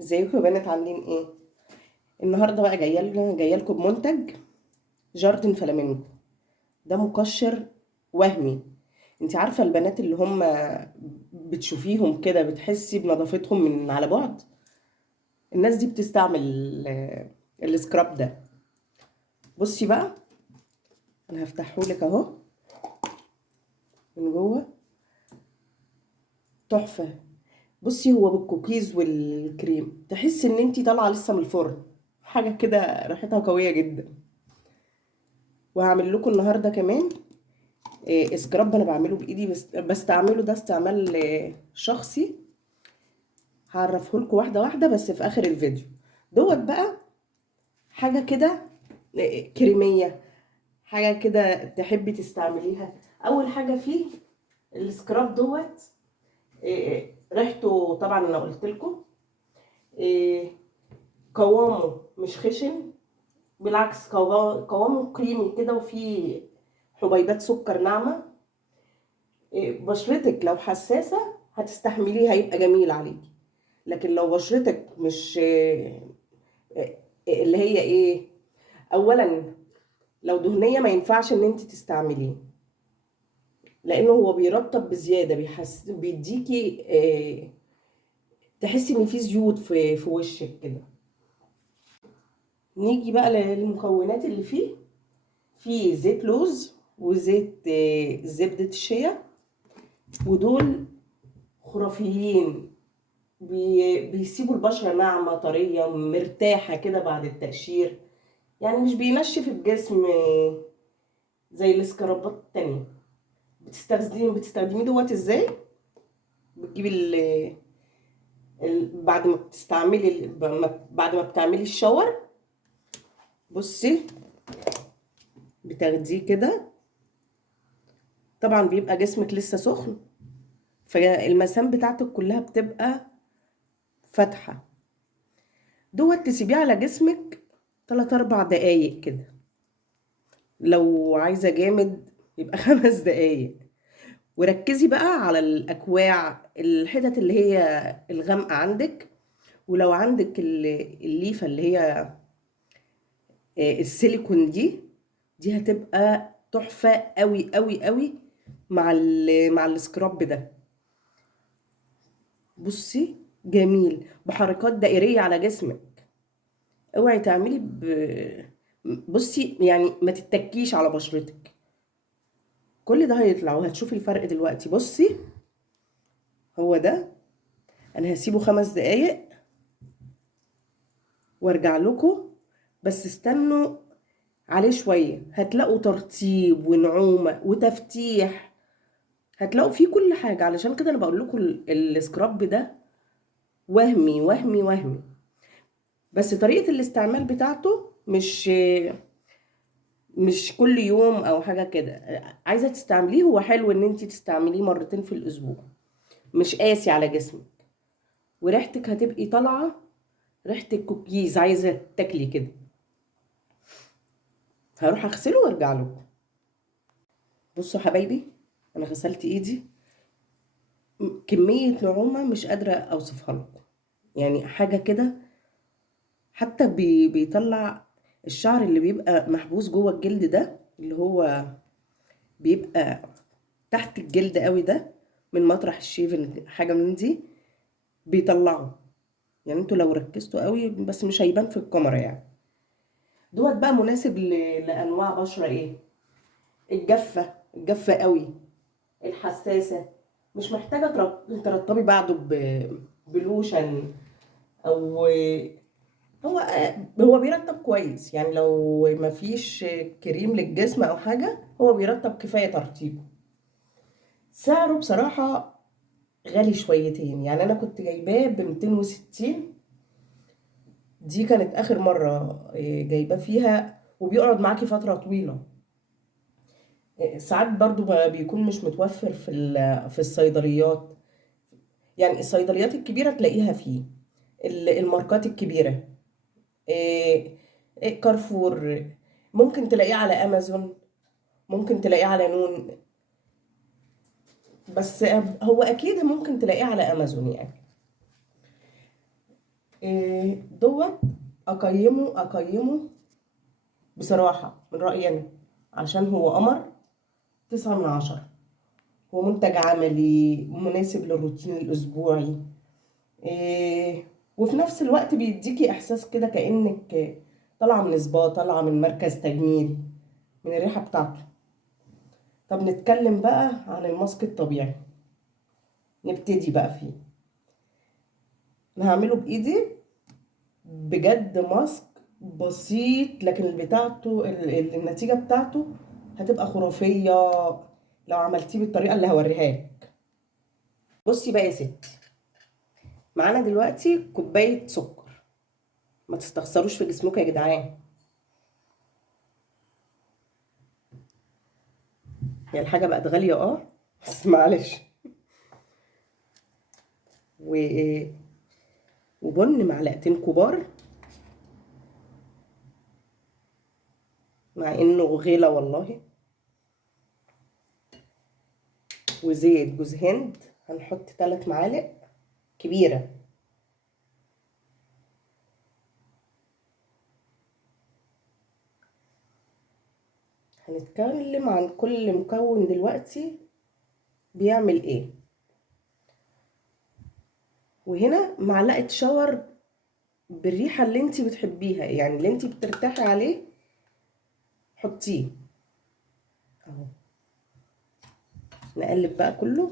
ازيكم يا بنات عاملين ايه؟ النهارده بقى جايه لكم بمنتج جاردن فلامينجو. ده مقشر وهمي. انت عارفه البنات اللي هم بتشوفيهم كده بتحسي بنظافتهم من على بعد. الناس دي بتستعمل السكراب ده. بصي بقى، انا هفتحه لك اهو من جوه. تحفه. بصي، هو بالكوكيز والكريم تحس ان انت طالعه لسه من الفرن. حاجه كده ريحتها قويه جدا. وهعمل لكم النهارده كمان سكراب انا بعمله بايدي، بس بستعمله ده استعمال شخصي. هعرفه لكم واحده واحده بس في اخر الفيديو. دوت بقى حاجه كده كريميه، حاجه كده تحبي تستعمليها. اول حاجه فيه السكراب دوت. ريحته طبعا انا قلت لكم. قوامه مش خشن، بالعكس قوامه كريمي كده، وفيه حبيبات سكر ناعمه. بشرتك لو حساسة هتستحمليه، هيبقى جميل عليكي. لكن لو بشرتك مش اللي هي ايه، اولا لو دهنية ما ينفعش ان انت تستعمليه، لانه هو بيرطب بزيادة، بيديكي تحسي ان في زيوت في وشك كده. نيجي بقى للمكونات اللي فيه. فيه زيت لوز وزيت زبدة الشيا، ودول خرافيين. بيسيبوا البشرة ناعمة طرية مرتاحة كده بعد التقشير. يعني مش بينشف الجسم زي السكرابات التانية. بتستخدميه دوت ازاي؟ بتجيبي بعد ما بتستعملي بعد ما بتعملي الشاور. بصي، بتاخديه كده. طبعا بيبقى جسمك لسه سخن، فالمسام بتاعتك كلها بتبقى فاتحة. دوت تسيبيه على جسمك 3 4 دقايق كده. لو عايزة جامد يبقى 5 دقايق. وركزي بقى على الأكواع، الحتت اللي هي الغامقة عندك. ولو عندك الليفة اللي هي السيليكون دي هتبقى تحفة قوي قوي قوي مع السكراب ده. بصي، جميل بحركات دائرية على جسمك. اوعي تعملي بصي يعني ما تتكيش على بشرتك. كل ده هيطلع وهتشوفي الفرق دلوقتي. بصي، هو ده. انا هسيبه 5 دقايق وارجع لكم. بس استنوا عليه شوية، هتلاقوا ترطيب ونعومة وتفتيح. هتلاقوا فيه كل حاجة. علشان كده انا بقول لكم السكراب ده وهمي وهمي وهمي. بس طريقة الاستعمال بتاعته مش كل يوم او حاجة كده. عايزة تستعمليه، هو حلو ان انت تستعمليه مرتين في الاسبوع. مش قاسي على جسمك. وريحتك هتبقي طالعة ريحة الكوكيز، عايزة تاكلي كده. هروح اغسله وارجع لكم. بصوا حبايبي، انا غسلت ايدي. كمية نعومة مش قادرة اوصفها لكم. يعني حاجة كده. حتى بيطلع الشعر اللي بيبقى محبوس جوه الجلد ده، اللي هو بيبقى تحت الجلد قوي ده، من مطرح الشيفن حاجة من دي بيطلعه. يعني انتوا لو ركزتوا قوي، بس مش هيبان في الكاميرا يعني. دوت بقى مناسب لانواع بشرة ايه؟ الجافة قوي، الحساسة. مش محتاجة ترطبي بعده بلوشن او هو هو بيرطب كويس. يعني لو مفيش كريم للجسم او حاجة، هو بيرطب كفاية ترطيبه. سعره بصراحة غالي شويتين. يعني انا كنت جايباه ب260. دي كانت اخر مرة جايباه فيها، وبيقعد معاكي فترة طويلة. ساعات برضو بيكون مش متوفر في الصيدليات. يعني الصيدليات الكبيرة تلاقيها فيه، الماركات الكبيرة. كارفور. ممكن تلاقيه على امازون، ممكن تلاقيه على نون. بس هو اكيد ممكن تلاقيه على امازون يعني. دوت اقيمه بصراحة من رأيي انا، عشان هو قمر 9 من 10. هو منتج عملي مناسب للروتين الأسبوعي. وفي نفس الوقت بيديكي إحساس كده كأنك طالعة من سبا، طالعة من مركز تجميل، من الريحة بتاعته. طب نتكلم بقى عن الماسك الطبيعي، نبتدي بقى فيه. أنا هعمله بإيدي، بجد ماسك بسيط، لكن بتاعته النتيجة بتاعته هتبقى خرافية لو عملتيه بالطريقة اللي هوريها لك. بصي بقى يا ستي، معانا دلوقتي كوباية سكر. ما تستخسروش في جسمكم يا جدعان، هي الحاجة بقت غالية بس معلش. و... وبن معلقتين كبار، مع انه غلا والله. وزيت جوز هند هنحط 3 معالق كبيرة. هنتكلم عن كل مكون دلوقتي بيعمل ايه. وهنا معلقة شاور بالريحة اللي انتي بتحبيها، يعني اللي انتي بترتاحي عليه حطيه اهو. نقلب بقى كله.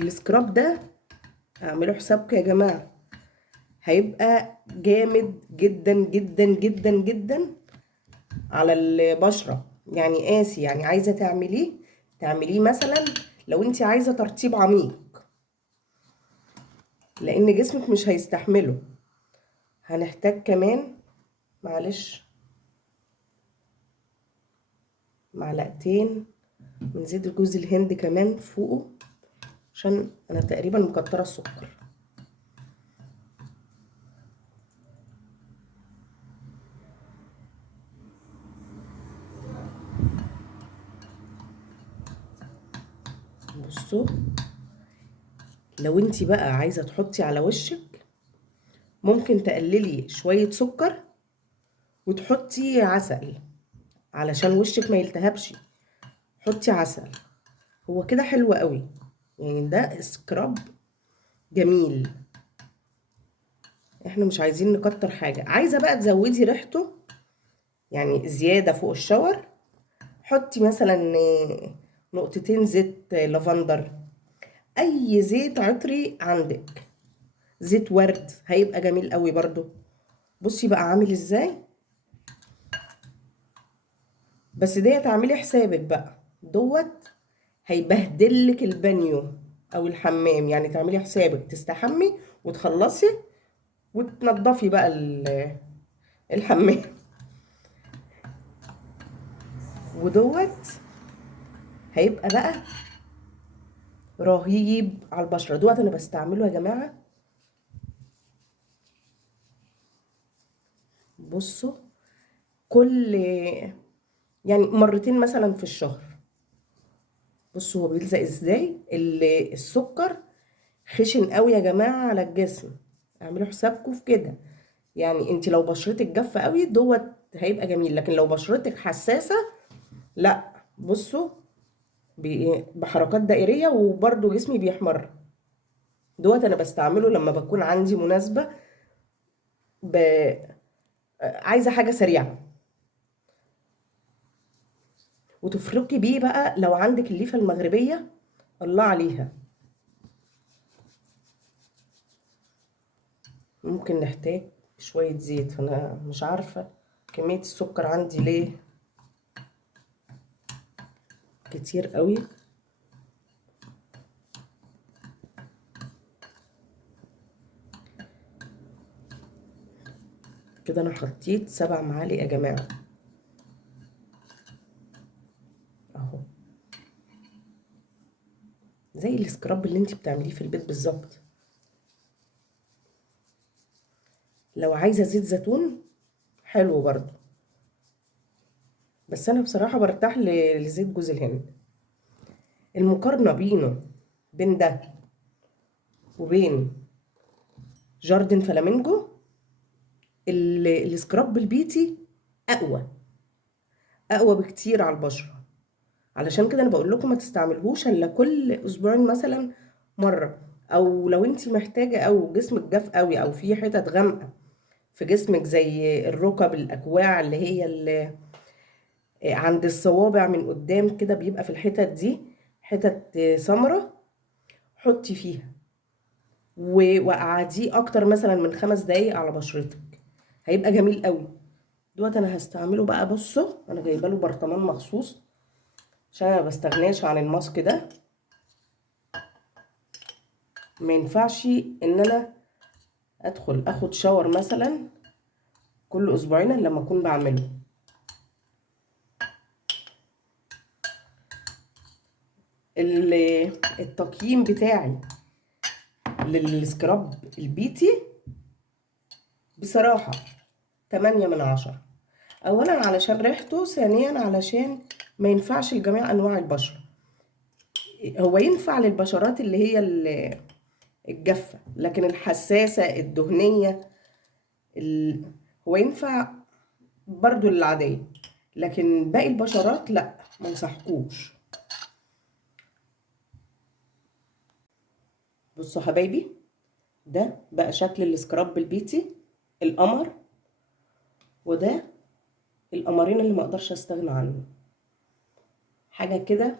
السكراب ده اعملوا حسابكم يا جماعة، هيبقى جامد جدا جدا جدا جدا على البشرة. يعني قاسي، يعني عايزة تعمليه مثلا لو انت عايزة ترطيب عميق، لان جسمك مش هيستحمله. هنحتاج كمان معلش معلقتين من زيت جوز الهند كمان فوقه، عشان انا تقريبا مكترة السكر. بصوا، لو انت بقى عايزة تحطي على وشك ممكن تقللي شوية سكر وتحطي عسل علشان وشك ما يلتهبش. حطي عسل، هو كده حلو قوي. يعني ده سكراب جميل. احنا مش عايزين نكتر حاجة. عايزة بقى تزودي ريحته يعني زيادة فوق الشاور، حطي مثلا نقطتين زيت لافندر، اي زيت عطري عندك، زيت ورد هيبقى جميل قوي برضو. بصي بقى عامل ازاي، بس ديت اعملي حسابك بقى دوت هيبهدلك البانيو او الحمام. يعني تعملي حسابك تستحمي وتخلصي وتنضفي بقى الحمام. ودوت هيبقى بقى رهيب على البشرة. دوت انا بستعمله يا جماعة، بصوا، كل يعني مرتين مثلا في الشهر. بصوا هو بيلزق ازاي. السكر خشن قوي يا جماعة على الجسم، اعملوا حسابكم في كده. يعني انت لو بشرتك جافة قوي دوت هيبقى جميل، لكن لو بشرتك حساسة لا. بصوا بحركات دائرية وبرده جسمي بيحمر. دوت انا بستعمله لما بكون عندي مناسبة ب... عايزة حاجة سريعة. وتفرقي بيه بقى لو عندك الليفة المغربية، الله عليها. ممكن نحتاج شوية زيت، انا مش عارفة كمية السكر عندي ليه كتير قوي. كده انا حطيت 7 معالق يا جماعة اهو، زي السكراب اللي انت بتعمليه في البيت بالظبط. لو عايزة زيت زيتون حلو برضو، بس انا بصراحة برتاح لزيت جوز الهند. المقارنة بين ده وبين جاردن فلامينجو السكراب البيتي اقوى، اقوى بكتير على البشرة. علشان كده انا بقول لكم ما تستعملهوش الا كل اسبوعين مثلا مرة. او لو انت محتاجة او جسمك جاف قوي او في حتت غامقة في جسمك زي الركب، الاكواع اللي هي اللي عند الصوابع من قدام كده، بيبقى في الحتت دي حتت سمرة، حطي فيها وقعديه اكتر مثلا من 5 دقايق على بشرتك، هيبقى جميل قوي. دوت انا هستعمله بقى. بصوا انا جايبه له برطمان مخصوص عشان انا بستغناش عن الماسك ده. ما ينفعش ان انا ادخل اخد شاور مثلا كل اسبوعين إلا لما اكون بعمله. التقييم بتاعي للسكراب البيتي بصراحة 8/10. اولا علشان ريحته، ثانيا علشان ما ينفعش لجميع انواع البشرة. هو ينفع للبشرات اللي هي الجافة، لكن الحساسة الدهنية ال... هو ينفع برضو للعادية، لكن باقي البشرات لا، ما انصحكوش. بصوا حبايبي، ده بقى شكل السكراب البيتي القمر، وده القمرين اللي ما اقدرش استغنى عنه. حاجة كده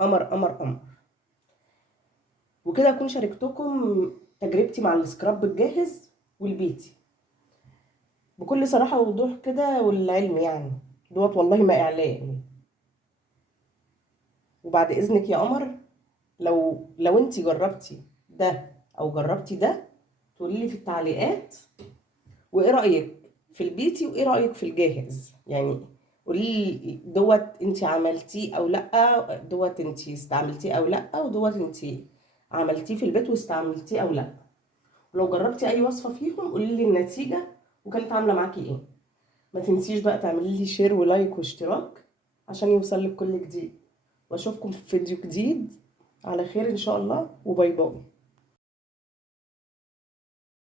قمر قمر قمر. وكده اكون شاركتكم تجربتي مع السكراب الجاهز والبيتي بكل صراحة ووضوح كده والعلم، يعني دوت والله ما اعلان. وبعد اذنك يا قمر، لو انت جربتي ده او جربتي ده تقولي لي في التعليقات، وايه رأيك في البيتي وايه رأيك في الجاهز. يعني قولي لي دوت انت عملتيه او لا، دوت انت استعملتيه او لا، ودوت انت عملتيه في البيت واستعملتيه او لا. ولو جربتي اي وصفة فيهم قولي لي النتيجة وكانت عاملة معاكي ايه. ما تنسيش بقى تعملي لي شير ولايك واشتراك عشان يوصلك كل جديد. واشوفكم في فيديو جديد على خير ان شاء الله، وباي باي.